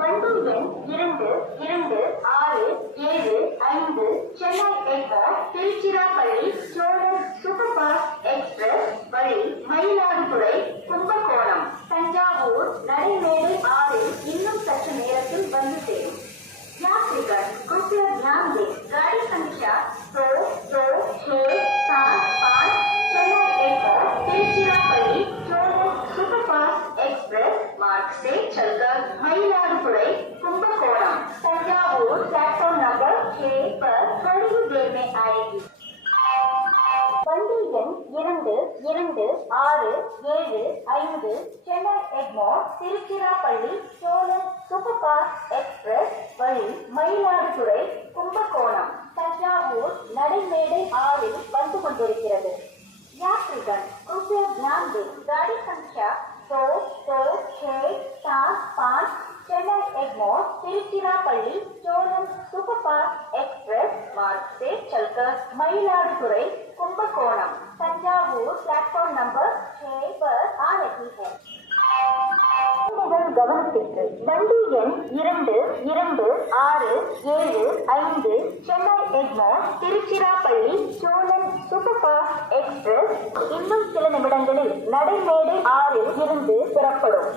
வண்டி எண் 222675 Chennai Egmore Tiruchirappalli Cholan super fast express வழி மயிலாடுதுறை கும்பகோணம் தஞ்சாவூர் நடைமேடை 6 இன்னும் சற்று நேரத்தில் வந்து சேரும். यात्रीगण कृपया ध्यान दें, गाड़ी संख्या 22675 Chennai airport Tiruchirappalli Cholan superfast express मार्ग से चलकर मयिलादुतुरै कुंभकोणम तंजावुर प्लेटफॉर्म नंबर 6 पर थोड़ी ही देर में आएगी. வண்டி எண் 222675 Chennai Egmore Tiruchirappalli Cholan super fast express வழி மயிலாடுதுறை கும்பகோணம் தஞ்சாவூர் நடைமேடை 6 வந்து கொண்டிருக்கிறது. यात्रीगण कृपया ध्यान दें, गाड़ी संख्या 2265 चेन्नई एग्मोर तिरुचिरापल्ली चोलन सुपरफास्ट एक्सप्रेस मार्ग से चलकर मयिलादुतुरै कुंभकोणम तंजावुर प्लेटफॉर्म नंबर 6 पर आ रही है. கவனத்திற்கு வண்டி எண் 2265 Chennai Egmore Tiruchirappalli Cholan super fast express இன்னும் சில நிமிடங்களில் நடைமேடை 6 இருந்து புறப்படும்.